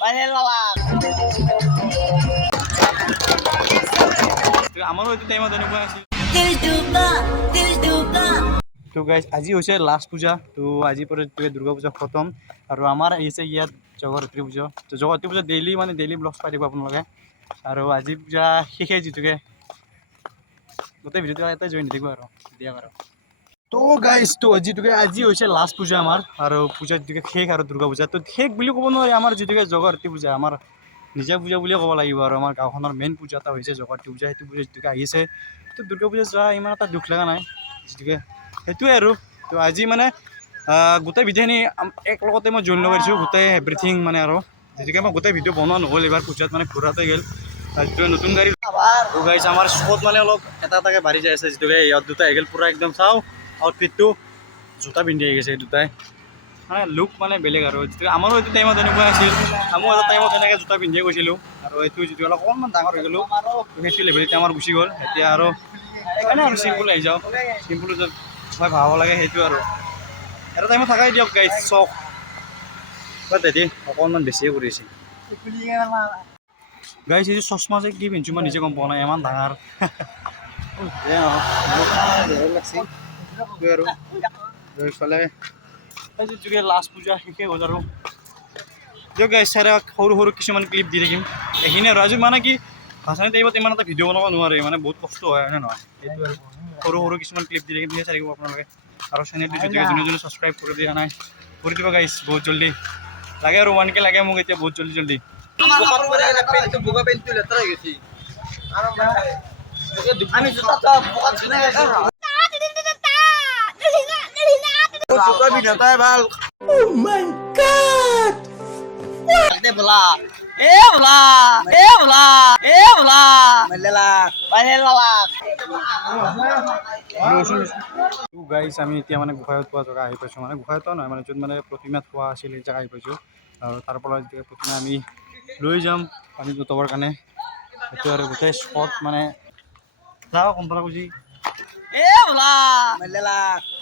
Panel lalak. আমাৰো এইটো টাইমত এনেকুৱা আছিল। Dill duga. তো গাইজ আজি হৈছে লাষ্ট পূজা। তো আজিৰ পৰা দুৰ্গা পূজা খতম আৰু আমাৰ আহিছে ইয়াত জগতী পূজা। তো জগতী পূজা ডেইলি ব্লগছ পাই দিব আপোনালোকে। আৰু আজি পূজা শেষে যিটোকে গোটেই ভিডিঅ'টো এটাই জইন থাকিব আৰু দিয়া বাৰু। তো গাইজ তো যিটোকে আজি হৈছে লাষ্ট পূজা আমাৰ আৰু পূজা যিটোকে শেষ আৰু দুৰ্গা পূজা। তো শেষ বুলি ক'ব নোৱাৰি, আমাৰ যিটোকে জগতী পূজা আমাৰ নিজা পূজা বুলিয়ে ক'ব লাগিব। আৰু আমাৰ গাঁওখনৰ মেইন পূজা এটা হৈছে জগতী পূজা। সেইটো পূজা যিটোকে আহিছে, তো দুৰ্গা পূজা যোৱা ইমান এটা দুখ লগা নাই যিটোকে সেইটোৱে আৰু। তো আজি মানে গোটেই ভিডিঅ'খিনি একেলগতে মই জইন লগাইছোঁ, গোটেই এভৰিথিং মানে আৰু যিটোকে মই গোটেই ভিডিঅ' বনোৱা নহ'ল এইবাৰ পূজাত, মানে ঘূৰাতে গ'ল। যিটোকে নতুন গাড়ী তো গাইছ আমাৰ স্পট মানে অলপ এটা এটাকৈ বাঢ়ি যাই আছে। যিটোকে ইয়াত দুটা আহি গ'ল পূৰা একদম চাওঁ আউটফিটটো জোতা পিন্ধি আহি গৈছে দুটাই, মানে লুক মানে বেলেগ আৰু। যিটো আমাৰো এইটো টাইমত এনেকুৱা আছিল, আমিও এটা টাইমত এনেকৈ জোতা পিন্ধিয়ে গৈছিলোঁ। আৰু এইটো যিটো অলপ অকণমান ডাঙৰ হৈ গ'লোঁ, সেইটো লেভেলতে আমাৰ গুচি গ'ল। এতিয়া আৰু সেইকাৰণে আৰু চিম্পুল আহি যাওঁ, চিম্পুল য'ত মই ভাব লাগে সেইটো আৰু এটা টাইমত থাকাই দিয়ক গাইজ চখ বাট এটি অকণমান বেছিয়ে কৰিছে গাইজ। এইটো চশমা যে কি পিন্ধিছোঁ মই নিজে গম পোৱা নাই, ইমান ডাঙৰ আৰু এইফালে যিটোকে লাষ্ট পূজা শেষে হ'ল আৰু দিয়ক গাইজ। চাই সৰু সৰু কিছুমান ক্লিপ দি থাকিম এইখিনি আৰু। আজি মানে কি ভাচানি টাইমত ইমান এটা ভিডিঅ' বনাব নোৱাৰে, মানে বহুত কষ্ট হয় হয়নে নহয়। সেইটো আৰু সৰু সৰু কিছুমান ক্লিপ দি থাকিম, চাই থাকিব আপোনালোকে। আৰু চেনেলটো যিটোকে যোনে ছাবস্ক্ৰাইব কৰি দিয়া নাই কৰি দিব গাইজ, বহুত জল্দি লাগে আৰু 1K লাগে মোক এতিয়া বহুত জল্দি। আমি জোতা তো বহুত ধুনীয়া আছে। জোতা পিন্ধাটাই ভাল। Oh my god! Bola. Bola. Panel lalak. Guys আমি এতিয়া মানে গোসাঁইত পোৱা জেগা আহি পাইছোঁ, মানে গোসাঁইত নহয় মানে য'ত মানে প্ৰতিমা থোৱা আছিল সেই জেগা আহি পাইছোঁ। আৰু তাৰ পৰা যেতিয়া প্ৰতিমা আমি লৈ যাম পানীত উঠাবৰ কাৰণে, সেইটো আৰু গোটেই স্পট মানে যাওঁ কম্পালা খুজি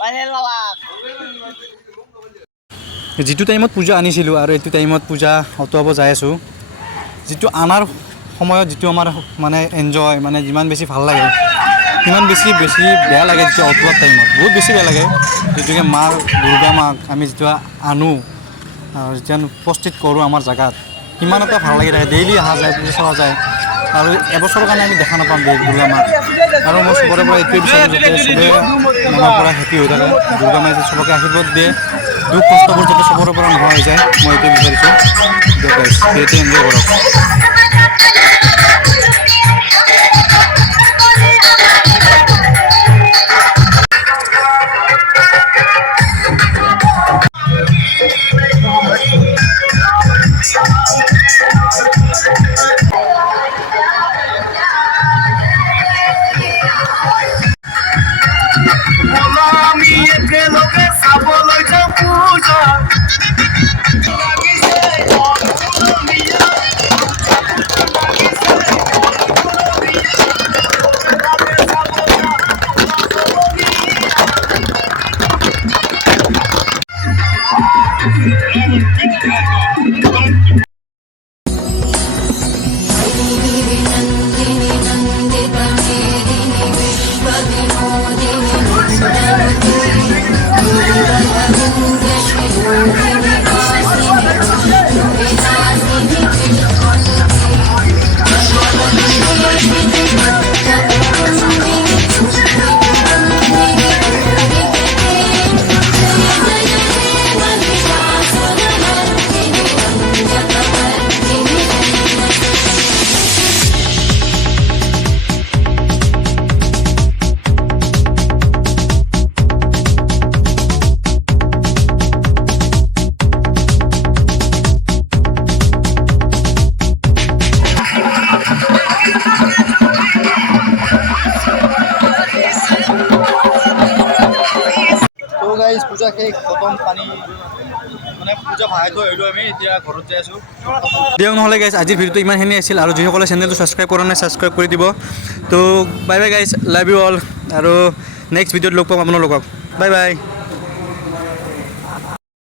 Panel lalak. যিটো টাইমত পূজা আনিছিলোঁ আৰু এইটো টাইমত পূজা অতৰাব যাই আছোঁ। যিটো আনাৰ সময়ত যিটো আমাৰ মানে এনজয়, মানে যিমান বেছি ভাল লাগে সিমান বেছি বেয়া লাগে। যেতিয়া অতৰোৱাৰ টাইমত বহুত বেছি বেয়া লাগে। যিটোকে মা দুৰ্গা মাক আমি যেতিয়া আনো যেতিয়া উপস্থিত কৰোঁ আমাৰ জেগাত, সিমান এটা ভাল লাগি থাকে। ডেইলি অহা যায়, পূজা চোৱা যায় আৰু এবছৰৰ কাৰণে আমি দেখা নাপাম দুৰ্গা মাক। আৰু মই চবৰে পৰা এইটোৱে বিচাৰোঁ যাতে চবে মনৰ পৰা হেপী হৈ থাকে, দুৰ্গা মায়ে যে চবকে আশীৰ্বাদ দিয়ে, দুখ কষ্টবোৰ যাতে চবৰে পৰা নোহোৱা হৈ যায়, মই এইটোৱে বিচাৰিছোঁ। সেইটো এনজয় কৰক। গাইজ পূজা শেষ খতম, পানী মানে পূজা ভাই থৈ আহিলোঁ আমি, এতিয়া ঘৰত যাই আছোঁ। দিয়ক নহ'লে গাইজ আজিৰ ভিডিঅ'টো ইমানখিনি আছিল। আৰু যিসকলে চেনেলটো ছাবস্ক্ৰাইব কৰা নাই ছাবস্ক্ৰাইব কৰি দিব। তো bye bye guys, love you all. আৰু নেক্সট ভিডিঅ'ত লগ পাম আপোনালোকক। Bye bye.